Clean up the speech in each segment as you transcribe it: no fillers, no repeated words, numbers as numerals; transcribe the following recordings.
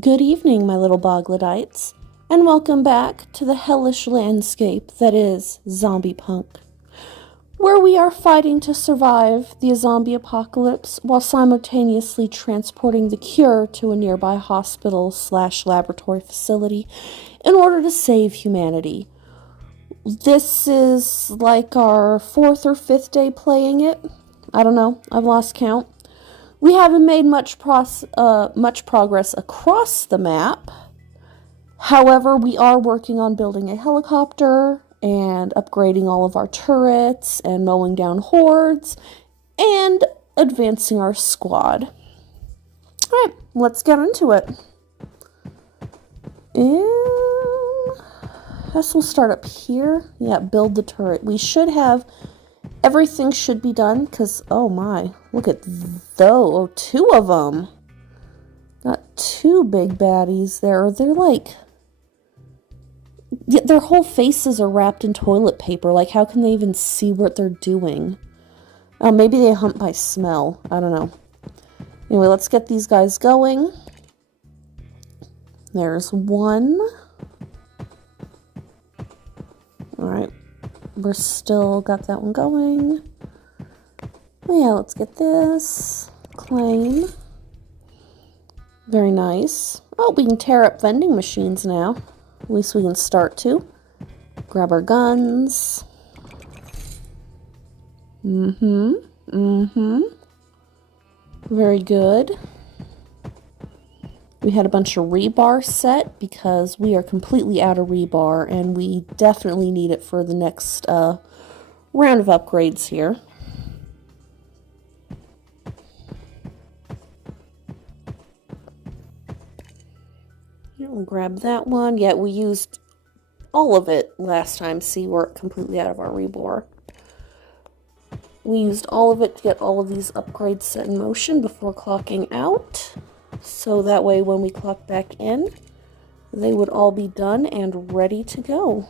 Good evening, my little boglodites, and welcome back to the hellish landscape that is Zombie Punk, where we are fighting to survive the zombie apocalypse while simultaneously transporting the cure to a nearby hospital/laboratory facility in order to save humanity. This is like our 4th or 5th day playing it. I don't know, I've lost count. We haven't made much progress across the map. However, we are working on building a helicopter and upgrading all of our turrets and mowing down hordes and advancing our squad. Alright, let's get into it. I guess we'll start up here. Yeah, build the turret. We should have... Everything should be done, because, oh my, look at those. Oh, 2 of them. Got 2 big baddies there. They're like... Yeah, their whole faces are wrapped in toilet paper. Like, how can they even see what they're doing? Maybe they hunt by smell. I don't know. Anyway, let's get these guys going. There's 1. Alright. We're still got that one going. Oh yeah, let's get this. Claim. Very nice. Oh, we can tear up vending machines now. At least we can start to. Grab our guns. Very good. We had a bunch of rebar set because we are completely out of rebar and we definitely need it for the next round of upgrades here. We'll grab that one. Yeah, we used all of it last time. See, we're completely out of our rebar. We used all of it to get all of these upgrades set in motion before clocking out. So that way when we clock back in, they would all be done and ready to go.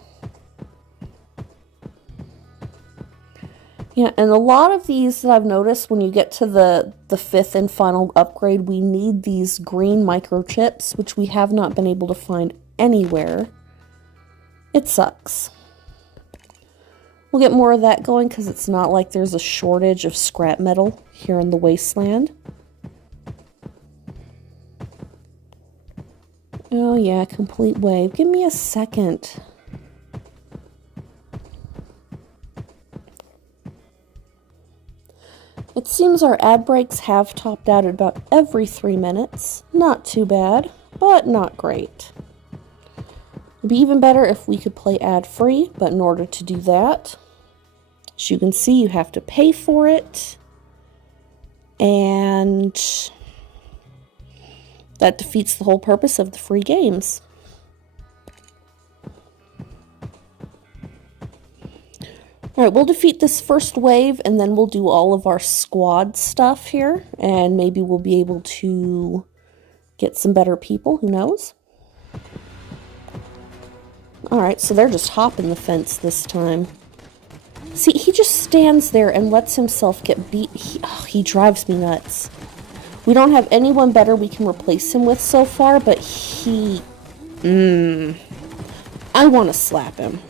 Yeah, and a lot of these that I've noticed when you get to the 5th and final upgrade, we need these green microchips, which we have not been able to find anywhere. It sucks. We'll get more of that going because it's not like there's a shortage of scrap metal here in the wasteland. Oh yeah, complete wave. Give me a second. It seems our ad breaks have topped out at about every 3 minutes. Not too bad, but not great. It'd be even better if we could play ad-free, but in order to do that, as you can see, you have to pay for it. And that defeats the whole purpose of the free games. Alright, we'll defeat this first wave and then we'll do all of our squad stuff here. And maybe we'll be able to get some better people, who knows? Alright, so they're just hopping the fence this time. See, he just stands there and lets himself get beat. He drives me nuts. We don't have anyone better we can replace him with so far, but I want to slap him.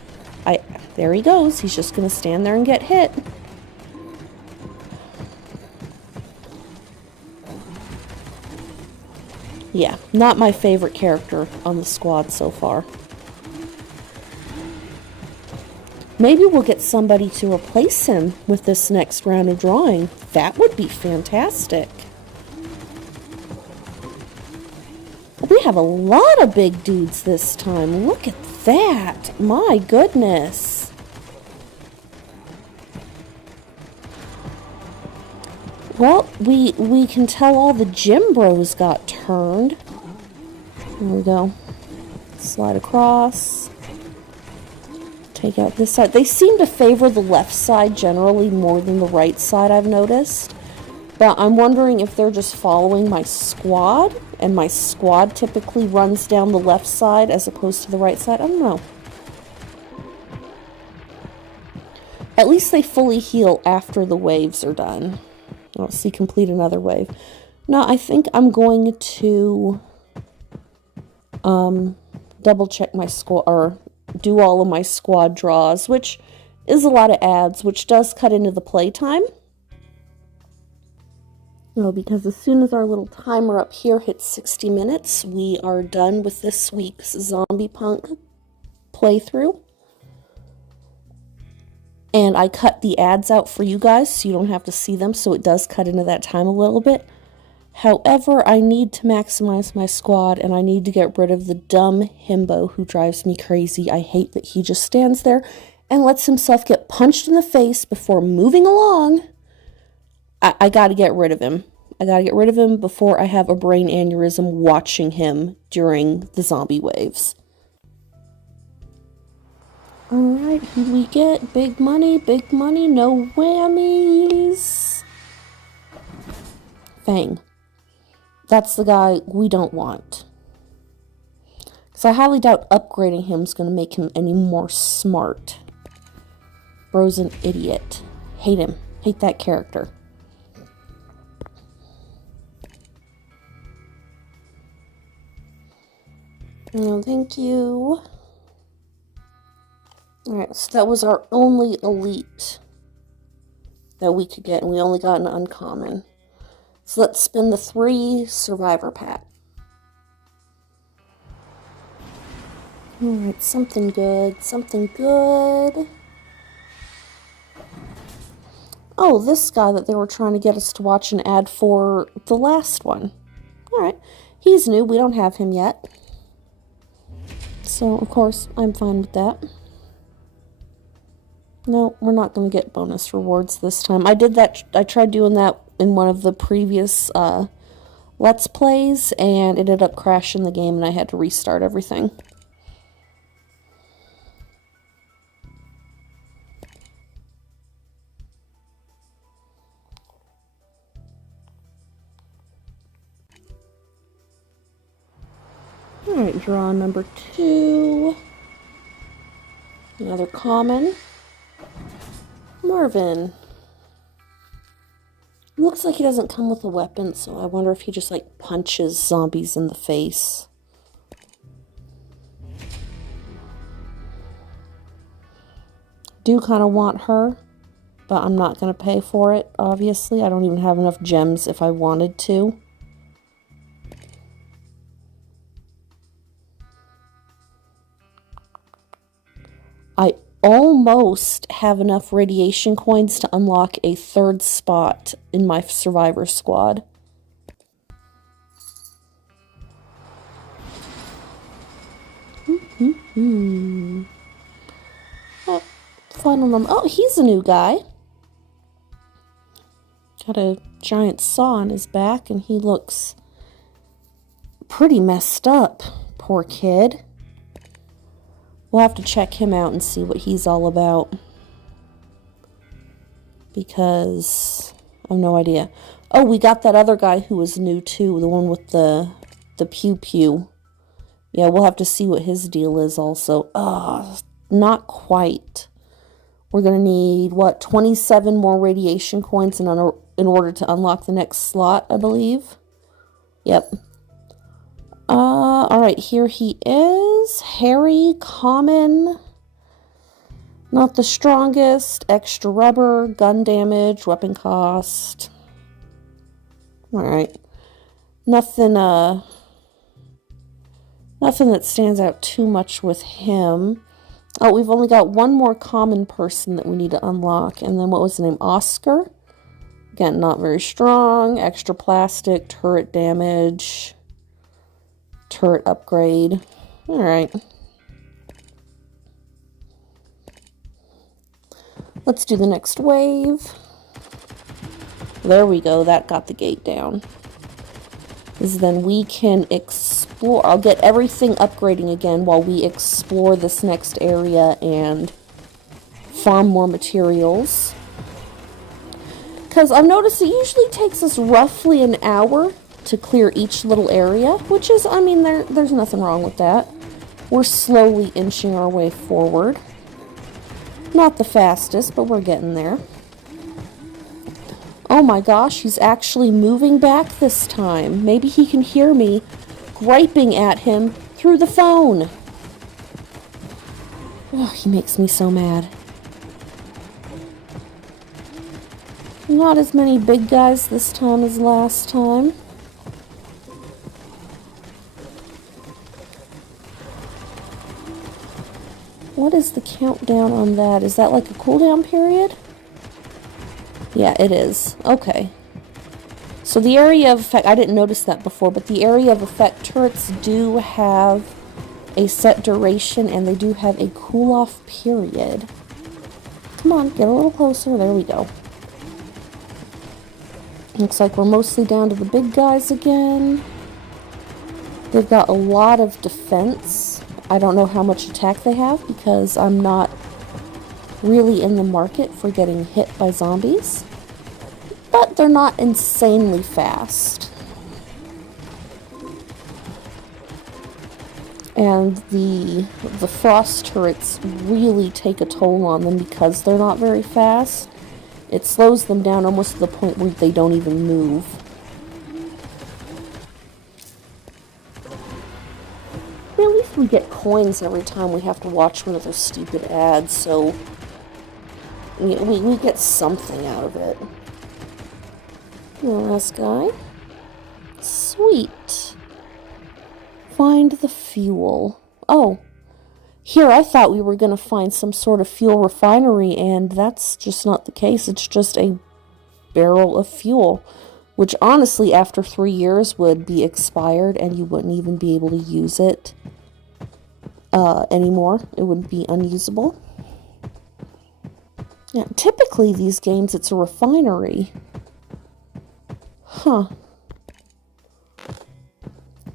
There he goes. He's just going to stand there and get hit. Yeah, not my favorite character on the squad so far. Maybe we'll get somebody to replace him with this next round of drawing. That would be fantastic. We have a lot of big dudes this time. Look at that. My goodness. Well, we can tell all the gym bros got turned. There we go. Slide across. Take out this side. They seem to favor the left side generally more than the right side, I've noticed. But I'm wondering if they're just following my squad, and my squad typically runs down the left side as opposed to the right side. I don't know. At least they fully heal after the waves are done. Let's see, complete another wave. No, I think I'm going to double check my squad, or do all of my squad draws, which is a lot of ads, which does cut into the playtime. Because as soon as our little timer up here hits 60 minutes, we are done with this week's Zombie Punk playthrough. And I cut the ads out for you guys so you don't have to see them, so it does cut into that time a little bit. However, I need to maximize my squad, and I need to get rid of the dumb himbo who drives me crazy. I hate that he just stands there and lets himself get punched in the face before moving along. I gotta get rid of him. I gotta get rid of him before I have a brain aneurysm watching him during the zombie waves. Alright, who we get? Big money, no whammies. Fang. That's the guy we don't want. Because I highly doubt upgrading him is going to make him any more smart. Bro's an idiot. Hate him. Hate that character. No, thank you. Alright, so that was our only elite that we could get, and we only got an uncommon. So let's spin the 3 survivor pack. Alright, something good, something good. Oh, this guy that they were trying to get us to watch an ad for the last one. Alright, he's new, we don't have him yet. So, of course, I'm fine with that. No, we're not going to get bonus rewards this time. I did that, I tried doing that in one of the previous Let's Plays, and it ended up crashing the game and I had to restart everything. Alright, draw number 2. Another common. Marvin. Looks like he doesn't come with a weapon, so I wonder if he just, like, punches zombies in the face. Do kind of want her, but I'm not going to pay for it, obviously. I don't even have enough gems if I wanted to. I almost have enough radiation coins to unlock a 3rd spot in my survivor squad. Oh, final number. Oh, he's a new guy. Got a giant saw on his back, and he looks pretty messed up. Poor kid. We'll have to check him out and see what he's all about. Because I have no idea. Oh, we got that other guy who was new too. The one with the pew-pew. Yeah, we'll have to see what his deal is also. Not quite. We're going to need, what, 27 more radiation coins in order to unlock the next slot, I believe. Yep. Alright, here he is. Harry, common. Not the strongest. Extra rubber, gun damage, weapon cost. Alright. Nothing that stands out too much with him. Oh, we've only got one more common person that we need to unlock. And then what was the name? Oscar. Again, not very strong. Extra plastic, turret damage. Turret upgrade. Alright. Let's do the next wave. There we go. That got the gate down. Because then we can explore. I'll get everything upgrading again while we explore this next area and farm more materials. Because I've noticed it usually takes us roughly an hour to clear each little area, which is, I mean, there's nothing wrong with that. We're slowly inching our way forward. Not the fastest, but we're getting there. Oh my gosh, he's actually moving back this time. Maybe he can hear me griping at him through the phone. Oh, he makes me so mad. Not as many big guys this time as last time. What is the countdown on that? Is that like a cooldown period? Yeah, it is. Okay. So the area of effect, I didn't notice that before, but the area of effect turrets do have a set duration and they do have a cool-off period. Come on, get a little closer. There we go. Looks like we're mostly down to the big guys again. They've got a lot of defense. I don't know how much attack they have because I'm not really in the market for getting hit by zombies. But they're not insanely fast. And the frost turrets really take a toll on them because they're not very fast. It slows them down almost to the point where they don't even move. At least we get coins every time we have to watch one of those stupid ads, so we get something out of it. The last guy. Sweet. Find the fuel. Oh. Here, I thought we were going to find some sort of fuel refinery, and that's just not the case. It's just a barrel of fuel, which honestly, after 3 years, would be expired, and you wouldn't even be able to use it anymore. It would be unusable. Yeah, typically, these games, it's a refinery. Huh.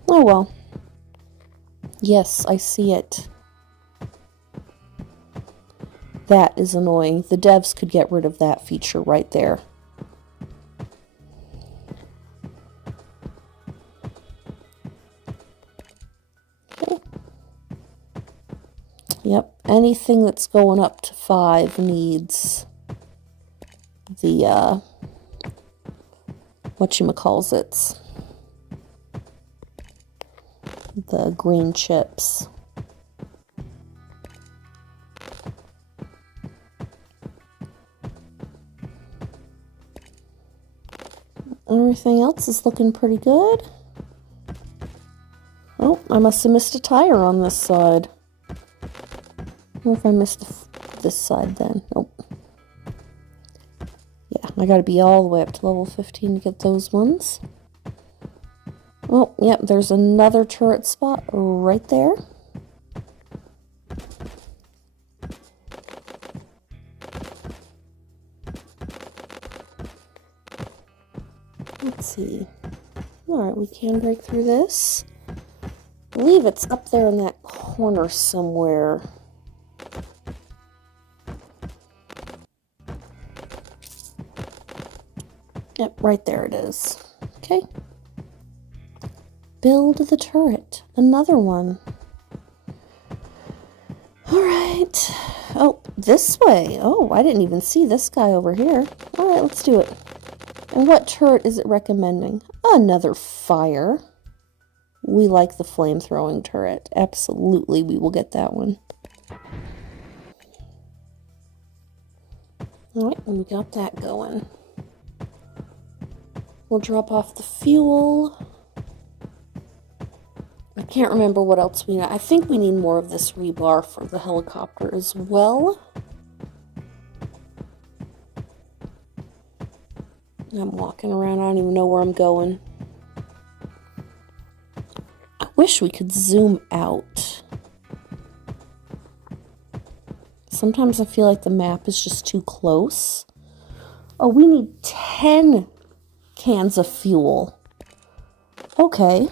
Oh, well. Yes, I see it. That is annoying. The devs could get rid of that feature right there. Okay. Yep, anything that's going up to 5 needs the, whatchamacallits. The green chips. Everything else is looking pretty good. Oh, I must have missed a tire on this side. I wonder if I missed this side then. Nope. Yeah, I gotta be all the way up to level 15 to get those ones. Oh, yep, there's another turret spot right there. Let's see. Alright, we can break through this. I believe it's up there in that corner somewhere. Yep, right there it is. Okay. Build the turret. Another one. Alright. Oh, this way. Oh, I didn't even see this guy over here. Alright, let's do it. And what turret is it recommending? Another fire. We like the flame-throwing turret. Absolutely, we will get that one. Alright, and we got that going. We'll drop off the fuel. I can't remember what else we need. I think we need more of this rebar for the helicopter as well. I'm walking around. I don't even know where I'm going. I wish we could zoom out. Sometimes I feel like the map is just too close. Oh, we need 10 cans of fuel. Okay.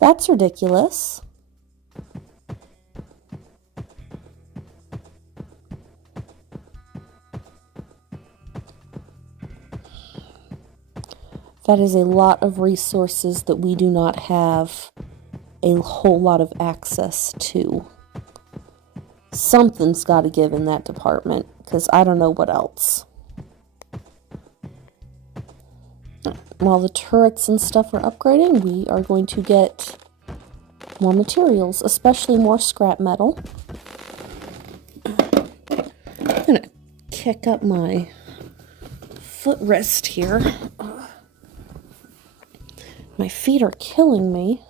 That's ridiculous. That is a lot of resources that we do not have a whole lot of access to. Something's got to give in that department, because I don't know what else. While the turrets and stuff are upgrading, we are going to get more materials, especially more scrap metal. I'm gonna kick up my footrest here. My feet are killing me.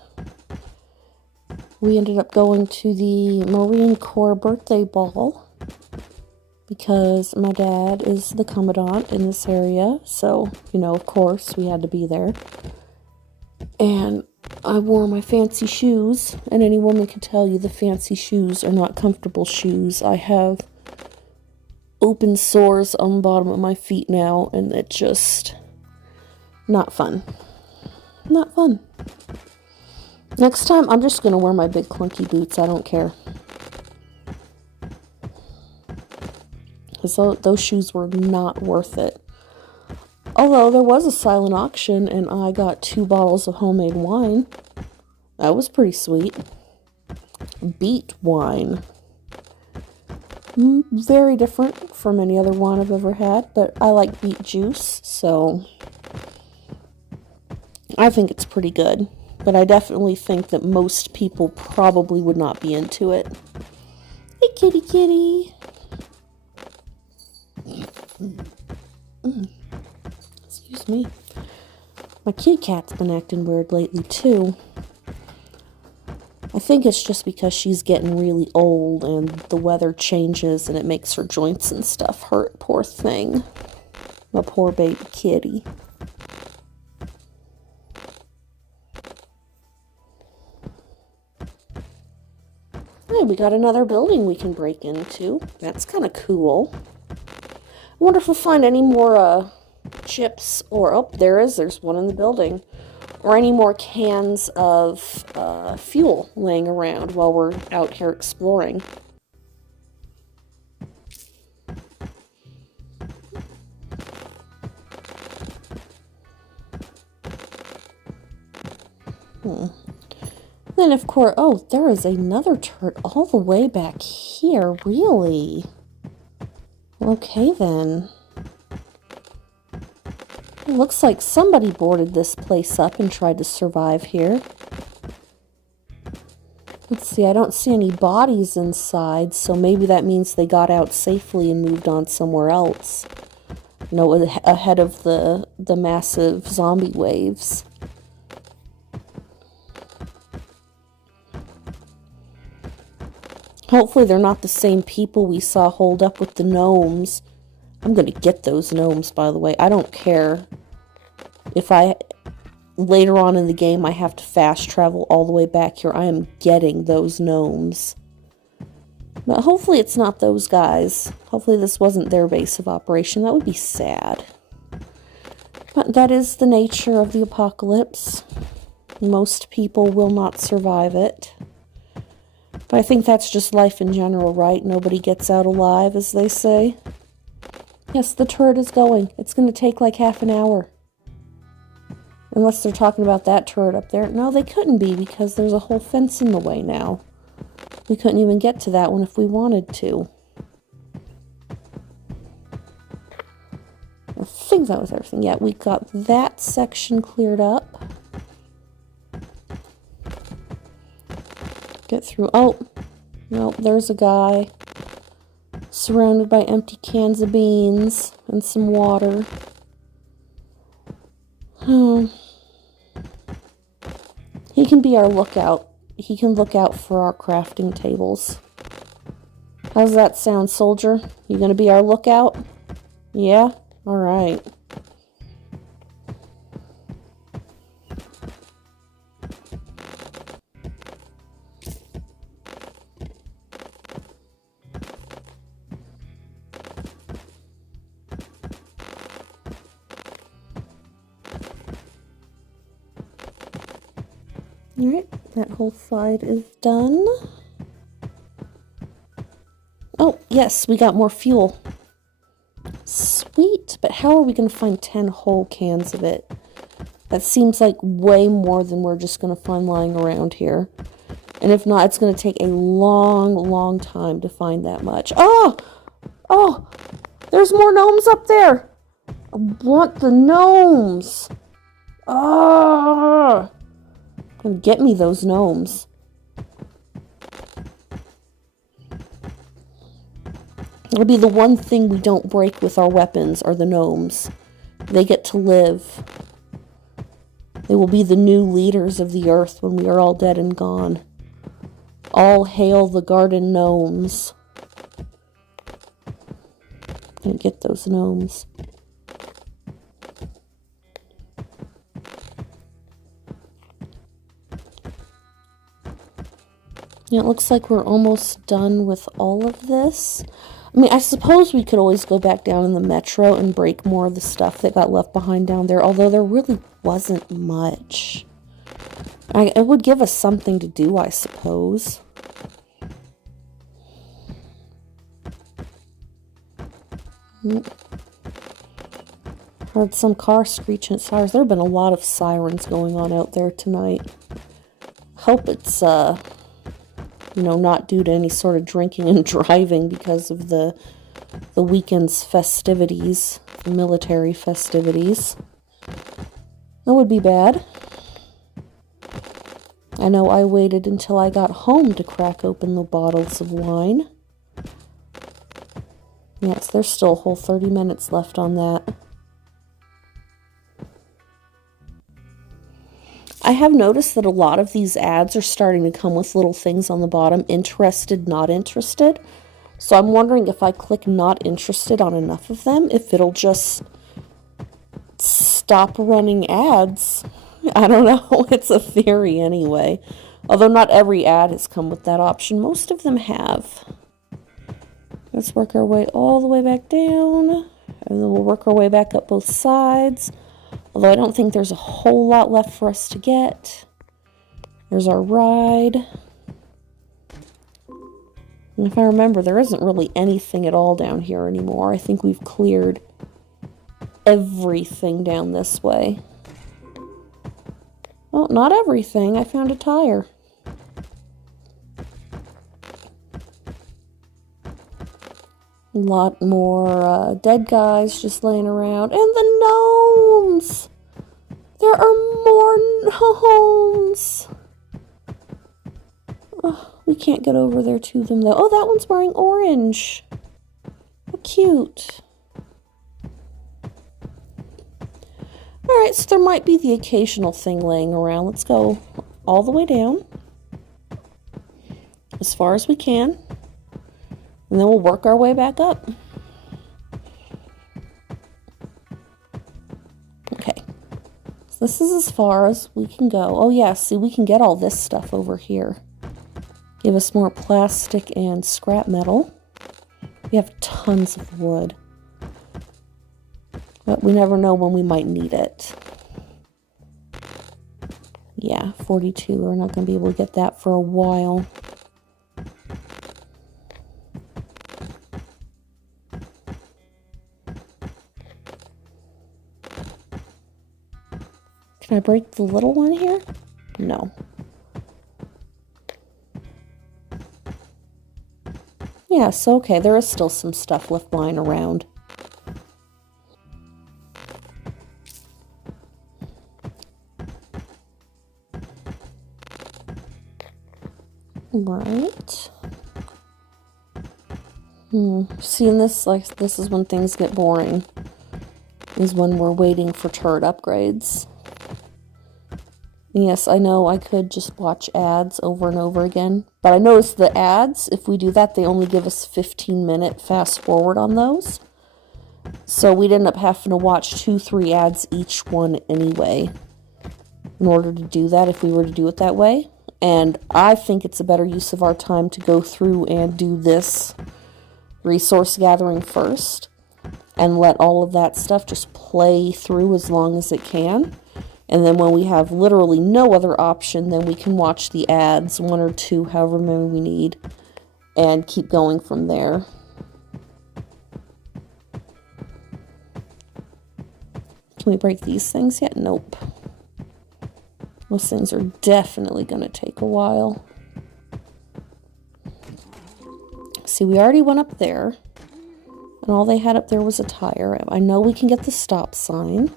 We ended up going to the Marine Corps birthday ball because my dad is the commandant in this area, so, you know, of course, we had to be there. And I wore my fancy shoes, and any woman can tell you the fancy shoes are not comfortable shoes. I have open sores on the bottom of my feet now, and it's just not fun. Not fun. Next time, I'm just going to wear my big clunky boots. I don't care. Because those shoes were not worth it. Although there was a silent auction and I got 2 bottles of homemade wine. That was pretty sweet. Beet wine. Very different from any other wine I've ever had, but I like beet juice, so I think it's pretty good. But I definitely think that most people probably would not be into it. Hey, kitty, kitty. Excuse me. My kitty cat's been acting weird lately, too. I think it's just because she's getting really old and the weather changes and it makes her joints and stuff hurt. Poor thing. My poor baby kitty. Hey, we got another building we can break into. That's kind of cool. I wonder if we'll find any more chips or... Oh, there's one in the building. Or any more cans of fuel laying around while we're out here exploring. Then, of course... Oh, there is another turret all the way back here. Really? Okay, then. It looks like somebody boarded this place up and tried to survive here. Let's see, I don't see any bodies inside, so maybe that means they got out safely and moved on somewhere else. You know, ahead of the massive zombie waves. Hopefully they're not the same people we saw holed up with the gnomes. I'm going to get those gnomes, by the way. I don't care if later on in the game I have to fast travel all the way back here. I am getting those gnomes. But hopefully it's not those guys. Hopefully this wasn't their base of operation. That would be sad. But that is the nature of the apocalypse. Most people will not survive it. But I think that's just life in general, right? Nobody gets out alive, as they say. Yes, the turret is going. It's going to take like half an hour. Unless they're talking about that turret up there. No, they couldn't be because there's a whole fence in the way now. We couldn't even get to that one if we wanted to. I think that was everything. Yeah, we got that section cleared up. Get through. Oh, no, there's a guy. Surrounded by empty cans of beans and some water. He can be our lookout. He can look out for our crafting tables. How's that sound, soldier? You gonna be our lookout? Yeah? Alright. Alright, that whole side is done. Oh, yes, we got more fuel. Sweet, but how are we going to find 10 whole cans of it? That seems like way more than we're just going to find lying around here. And if not, it's going to take a long, long time to find that much. Oh! Oh! There's more gnomes up there! I want the gnomes! Oh! Get me those gnomes. It'll be the one thing we don't break with our weapons, are the gnomes. They get to live. They will be the new leaders of the earth when we are all dead and gone. All hail the garden gnomes. Can't get those gnomes. Yeah, it looks like we're almost done with all of this. I mean, I suppose we could always go back down in the metro and break more of the stuff that got left behind down there, although there really wasn't much. It would give us something to do, I suppose. Heard some car screeching at sirens. There have been a lot of sirens going on out there tonight. Hope it's, you know, not due to any sort of drinking and driving because of the weekend's festivities, the military festivities. That would be bad. I know I waited until I got home to crack open the bottles of wine. Yes, there's still a whole 30 minutes left on that. I have noticed that a lot of these ads are starting to come with little things on the bottom, interested, not interested. So I'm wondering if I click not interested on enough of them, if it'll just stop running ads. I don't know. It's a theory anyway. Although not every ad has come with that option. Most of them have. Let's work our way all the way back down. And then we'll work our way back up both sides. Although I don't think there's a whole lot left for us to get. There's our ride. And if I remember, there isn't really anything at all down here anymore. I think we've cleared everything down this way. Well, not everything. I found a tire. A lot more dead guys just laying around. And the gnomes! There are more gnomes! Oh, we can't get over there to them, though. Oh, that one's wearing orange. How cute. Alright, so there might be the occasional thing laying around. Let's go all the way down. As far as we can. And then we'll work our way back up. Okay. So this is as far as we can go. Oh yeah, see, we can get all this stuff over here. Give us more plastic and scrap metal. We have tons of wood. But we never know when we might need it. Yeah, 42. We're not going to be able to get that for a while. Can I break the little one here? No. Yeah, so okay, there is still some stuff left lying around. Right. Seeing this, like, this is when things get boring. Is when we're waiting for turret upgrades. Yes, I know I could just watch ads over and over again. But I noticed the ads, if we do that, they only give us 15-minute fast forward on those. So we'd end up having to watch 2-3 ads each one anyway. In order to do that, if we were to do it that way. And I think it's a better use of our time to go through and do this resource gathering first. And let all of that stuff just play through as long as it can. And then when we have literally no other option, then we can watch the ads, 1 or 2, however many we need, and keep going from there. Can we break these things yet? Nope. Those things are definitely going to take a while. See, we already went up there, and all they had up there was a tire. I know we can get the stop sign.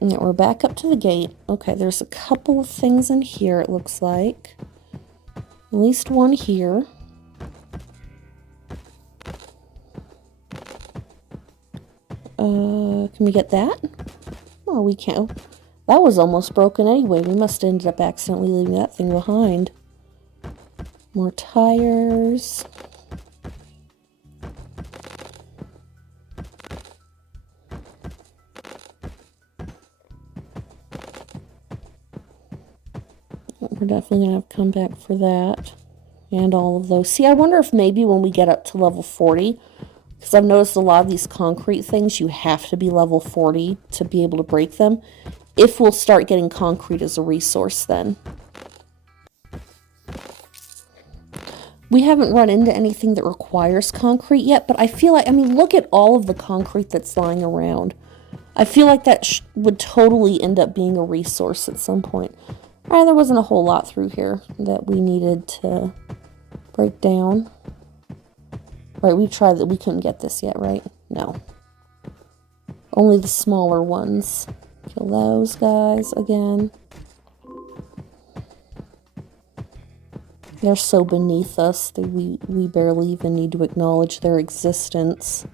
And we're back up to the gate. Okay, there's a couple of things in here, it looks like. At least one here. Can we get that? Oh, we can't. That was almost broken anyway. We must have ended up accidentally leaving that thing behind. More tires. We're definitely going to have to come back for that. And all of those. See, I wonder if maybe when we get up to level 40, because I've noticed a lot of these concrete things, you have to be level 40 to be able to break them. If we'll start getting concrete as a resource then. We haven't run into anything that requires concrete yet, but I feel like, I mean, look at all of the concrete that's lying around. I feel like that would totally end up being a resource at some point. There wasn't a whole lot through here that we needed to break down. Right, we tried that. We couldn't get this yet, right? No. Only the smaller ones. Kill those guys again. They're so beneath us that we barely even need to acknowledge their existence.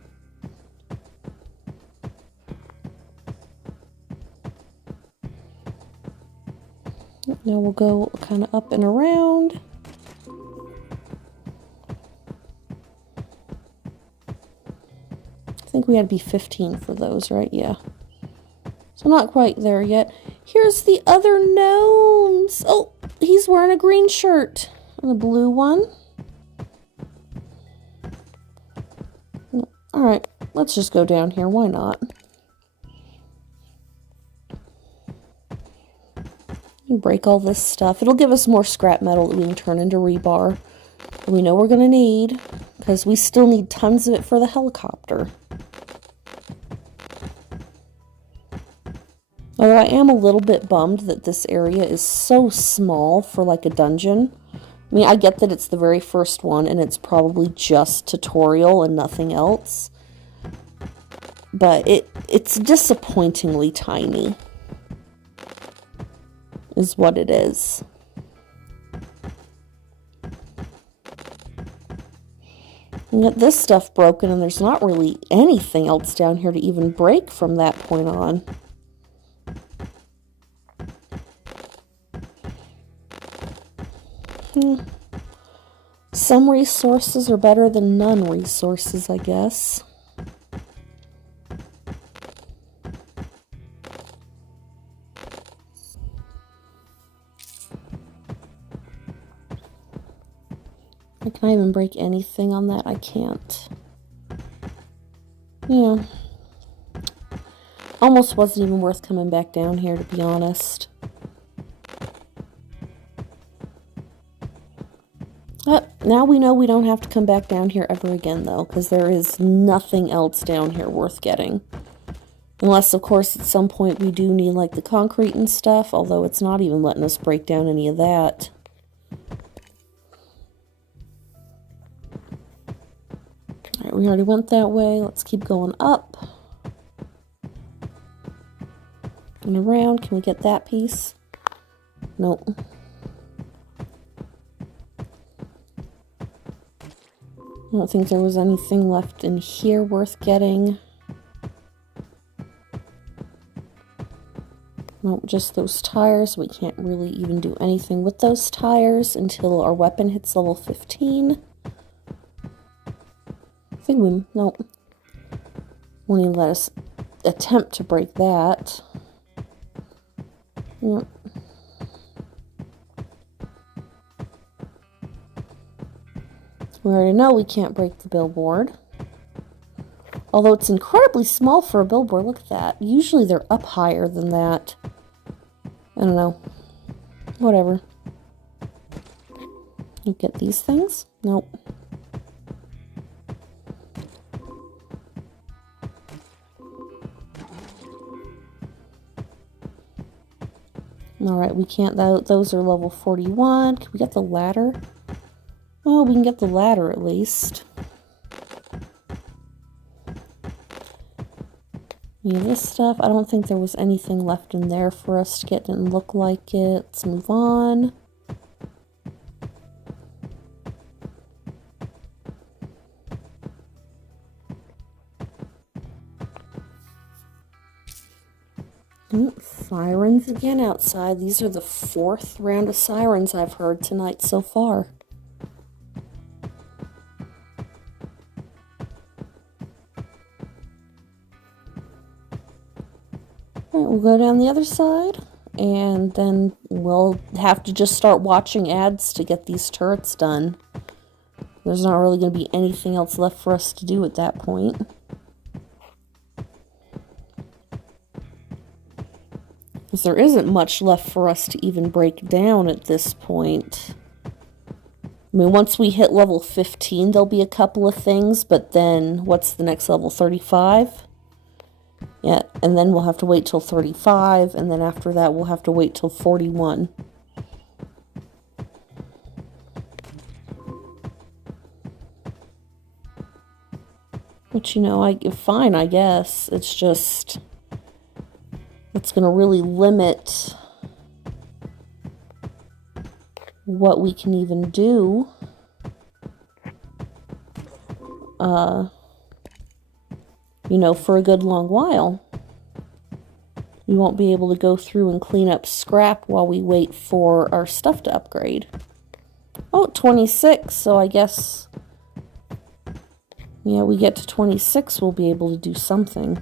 Now we'll go kind of up and around. I think we had to be 15 for those, right? Yeah. So not quite there yet. Here's the other gnomes. Oh, he's wearing a green shirt. And a blue one. Alright, let's just go down here. Why not? Break all this stuff. It'll give us more scrap metal that we can turn into rebar. We know we're going to need, because we still need tons of it for the helicopter. Although I am a little bit bummed that this area is so small for like a dungeon. I mean, I get that it's the very first one and it's probably just tutorial and nothing else. But it's disappointingly tiny. Is what it is. And get this stuff broken and there's not really anything else down here to even break from that point on. Some resources are better than none resources, I guess. Can I even break anything on that? I can't. Yeah. Almost wasn't even worth coming back down here, to be honest. Now we know we don't have to come back down here ever again, though, because there is nothing else down here worth getting. Unless, of course, at some point we do need, like, the concrete and stuff, although it's not even letting us break down any of that. Alright, we already went that way. Let's keep going up. And around. Can we get that piece? Nope. I don't think there was anything left in here worth getting. Nope, just those tires. We can't really even do anything with those tires until our weapon hits level 15. I think we... Nope. Won't even let us attempt to break that. Yep. We already know we can't break the billboard. Although it's incredibly small for a billboard. Look at that. Usually they're up higher than that. I don't know. Whatever. You get these things? Nope. Alright, we can't... Those are level 41. Can we get the ladder? Oh, we can get the ladder at least. Yeah, this stuff, I don't think there was anything left in there for us to get. Didn't look like it. Let's move on. Sirens again outside. These are the 4th round of sirens I've heard tonight so far. Alright, we'll go down the other side, and then we'll have to just start watching ads to get these turrets done. There's not really going to be anything else left for us to do at that point. Because there isn't much left for us to even break down at this point. I mean, once we hit level 15, there'll be a couple of things, but then what's the next level? 35? Yeah, and then we'll have to wait till 35, and then after that we'll have to wait till 41. Which, you know, fine, I guess. It's just... it's going to really limit what we can even do. You know, for a good long while. We won't be able to go through and clean up scrap while we wait for our stuff to upgrade. Oh, 26, so I guess... yeah, we get to 26, we'll be able to do something.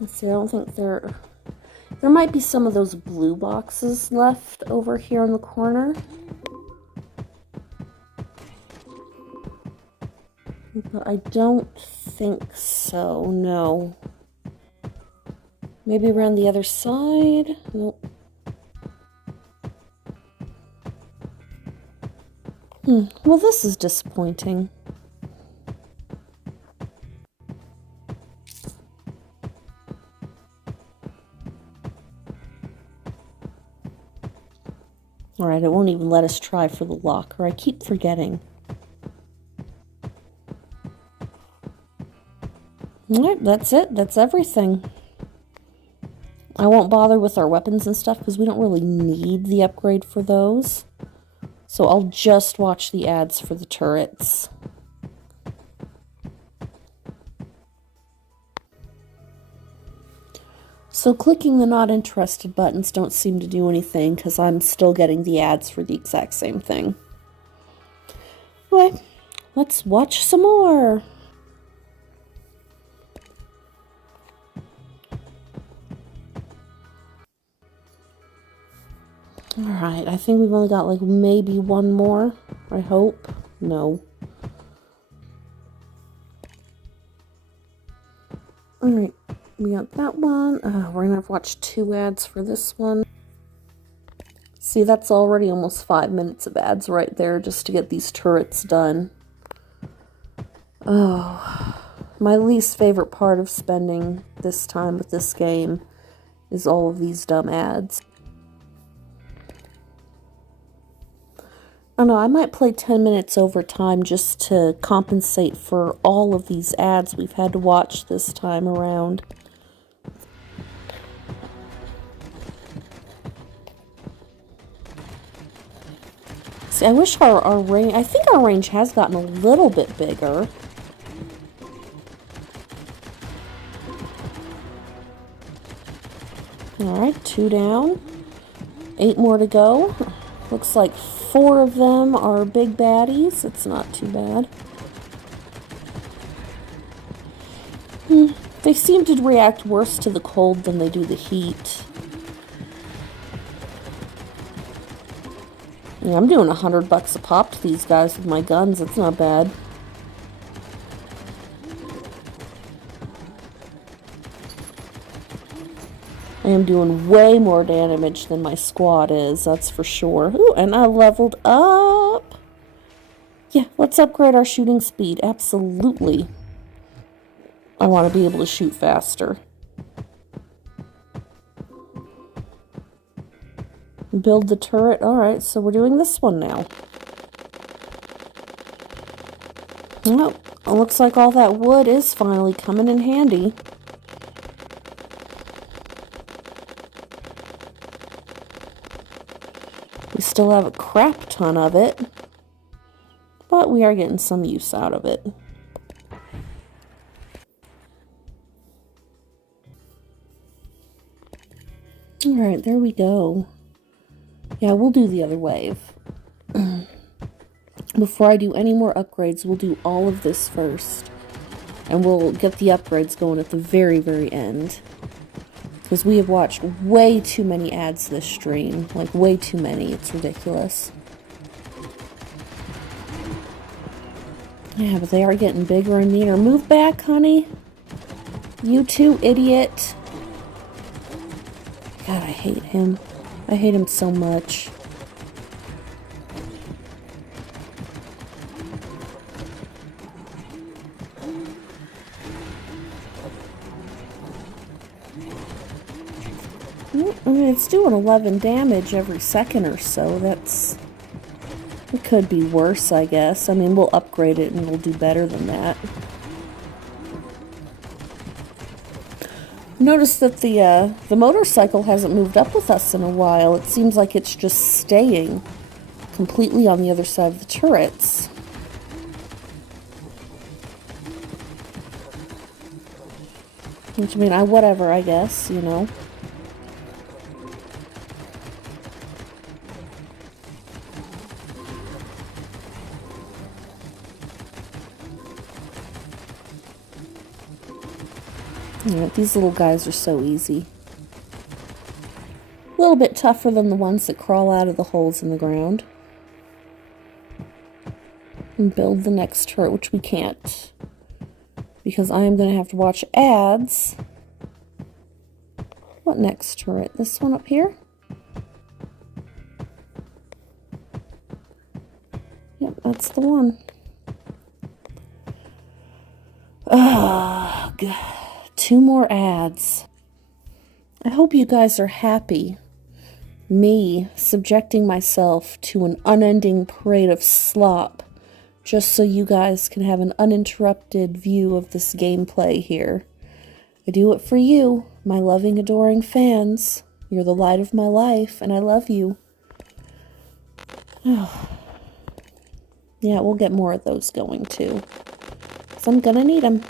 Let's see, I don't think there might be some of those blue boxes left over here in the corner. But I don't think so, no. Maybe around the other side? Nope. Well, this is disappointing. Alright, it won't even let us try for the locker. I keep forgetting. Alright, that's it. That's everything. I won't bother with our weapons and stuff because we don't really need the upgrade for those. So I'll just watch the ads for the turrets. So clicking the not interested buttons don't seem to do anything because I'm still getting the ads for the exact same thing. Anyway, let's watch some more. Alright, I think we've only got like maybe one more. I hope. No. Alright, we got that one. We're gonna have to watch 2 ads for this one. See, that's already almost 5 minutes of ads right there just to get these turrets done. Oh, my least favorite part of spending this time with this game is all of these dumb ads. I don't know, I might play 10 minutes overtime just to compensate for all of these ads we've had to watch this time around. See, I wish our range... I think our range has gotten a little bit bigger. Alright, 2 down. 8 more to go. Looks like 4 of them are big baddies. It's not too bad. They seem to react worse to the cold than they do the heat. Yeah, I'm doing $100 a pop to these guys with my guns. It's not bad. I am doing way more damage than my squad is, that's for sure. Ooh, and I leveled up. Yeah, let's upgrade our shooting speed. Absolutely. I want to be able to shoot faster. Build the turret. Alright, so we're doing this one now. Well, it looks like all that wood is finally coming in handy. We still have a crap ton of it, but we are getting some use out of it. Alright, there we go. Yeah, we'll do the other wave. Before I do any more upgrades, we'll do all of this first. And we'll get the upgrades going at the very, very end. Because we have watched way too many ads this stream. Like, way too many. It's ridiculous. Yeah, but they are getting bigger and meaner. Move back, honey. You too, idiot. God, I hate him. I hate him so much. I mean, it's doing 11 damage every second or so. It could be worse, I guess. I mean, we'll upgrade it and it'll do better than that. Notice that the motorcycle hasn't moved up with us in a while. It seems like it's just staying completely on the other side of the turrets. Which, I mean, whatever, I guess, you know. Yeah, these little guys are so easy. A little bit tougher than the ones that crawl out of the holes in the ground. And build the next turret, which we can't. Because I am going to have to watch ads. What next turret? This one up here? Yep, that's the one. Ugh. 2 more ads. I hope you guys are happy. Me subjecting myself to an unending parade of slop just so you guys can have an uninterrupted view of this gameplay here. I do it for you, my loving, adoring fans. You're the light of my life, and I love you. Oh. Yeah, we'll get more of those going too. 'Cause I'm gonna need them.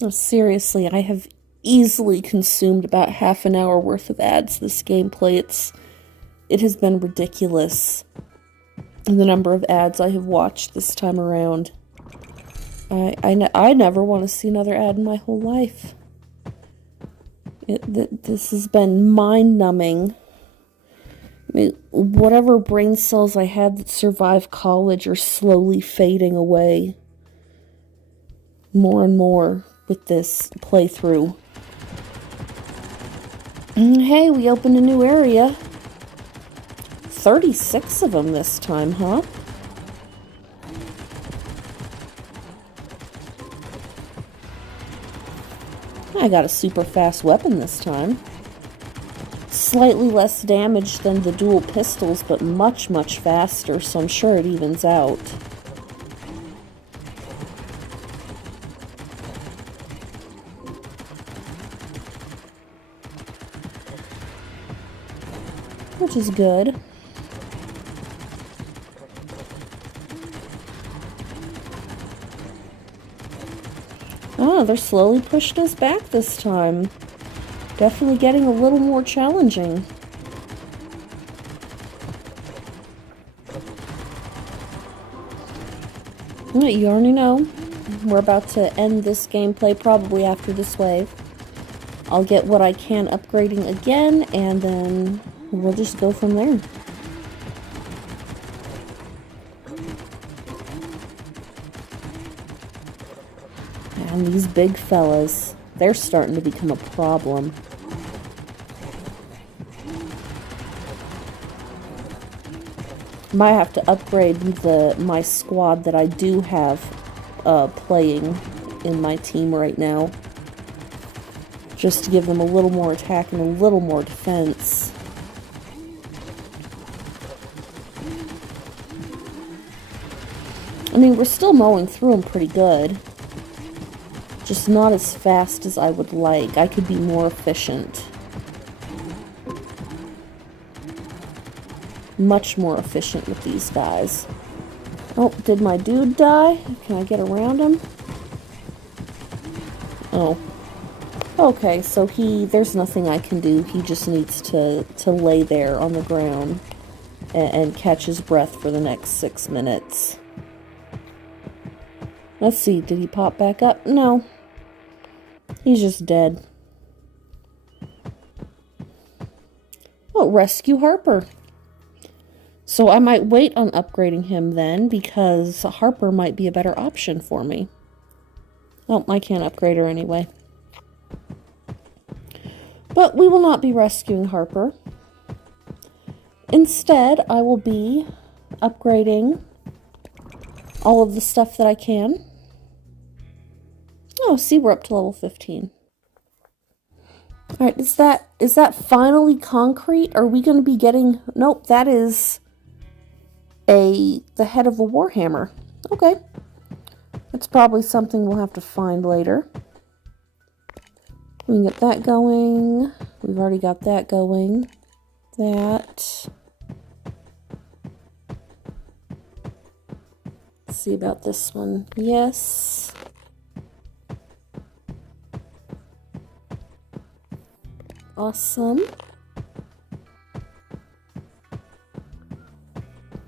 No, seriously, I have easily consumed about half an hour worth of ads this gameplay. It has been ridiculous. The number of ads I have watched this time around. I never want to see another ad in my whole life. This has been mind-numbing. I mean, whatever brain cells I had that survived college are slowly fading away. More and more with this playthrough. Hey, we opened a new area. 36 of them this time, huh? I got a super fast weapon this time. Slightly less damage than the dual pistols, but much, much faster, so I'm sure it evens out. Which is good. Oh, they're slowly pushing us back this time. Definitely getting a little more challenging. You already know. We're about to end this gameplay probably after this wave. I'll get what I can upgrading again, and then we'll just go from there. And these big fellas, they're starting to become a problem. Might have to upgrade my squad that I do have playing in my team right now. Just to give them a little more attack and a little more defense. I mean, we're still mowing through them pretty good. Just not as fast as I would like. I could be more efficient. Much more efficient with these guys. Oh, did my dude die? Can I get around him? Oh. Okay, so there's nothing I can do. He just needs to lay there on the ground and catch his breath for the next 6 minutes. Let's see, did he pop back up? No. He's just dead. Oh, rescue Harper. So I might wait on upgrading him then, because Harper might be a better option for me. Oh, I can't upgrade her anyway. But we will not be rescuing Harper. Instead, I will be upgrading all of the stuff that I can. Oh, see, we're up to level 15. Alright, is that finally concrete? Are we going to be getting... Nope, that is the head of a warhammer. Okay. It's probably something we'll have to find later. We can get that going. We've already got that going. That. Let's see about this one. Yes. Awesome.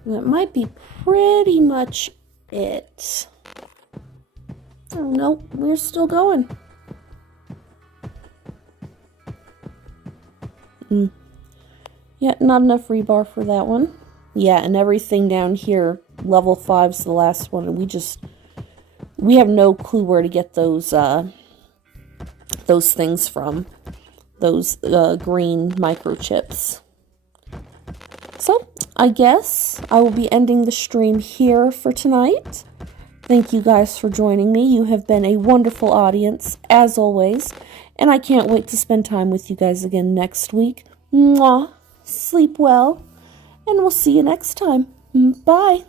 That might be pretty much it. Oh, no, we're still going. Yeah, not enough rebar for that one. Yeah, and everything down here, level 5's the last one, and we have no clue where to get those things from. Those green microchips. So, I guess I will be ending the stream here for tonight. Thank you guys for joining me. You have been a wonderful audience, as always, and I can't wait to spend time with you guys again next week. Mwah! Sleep well, and we'll see you next time. Bye!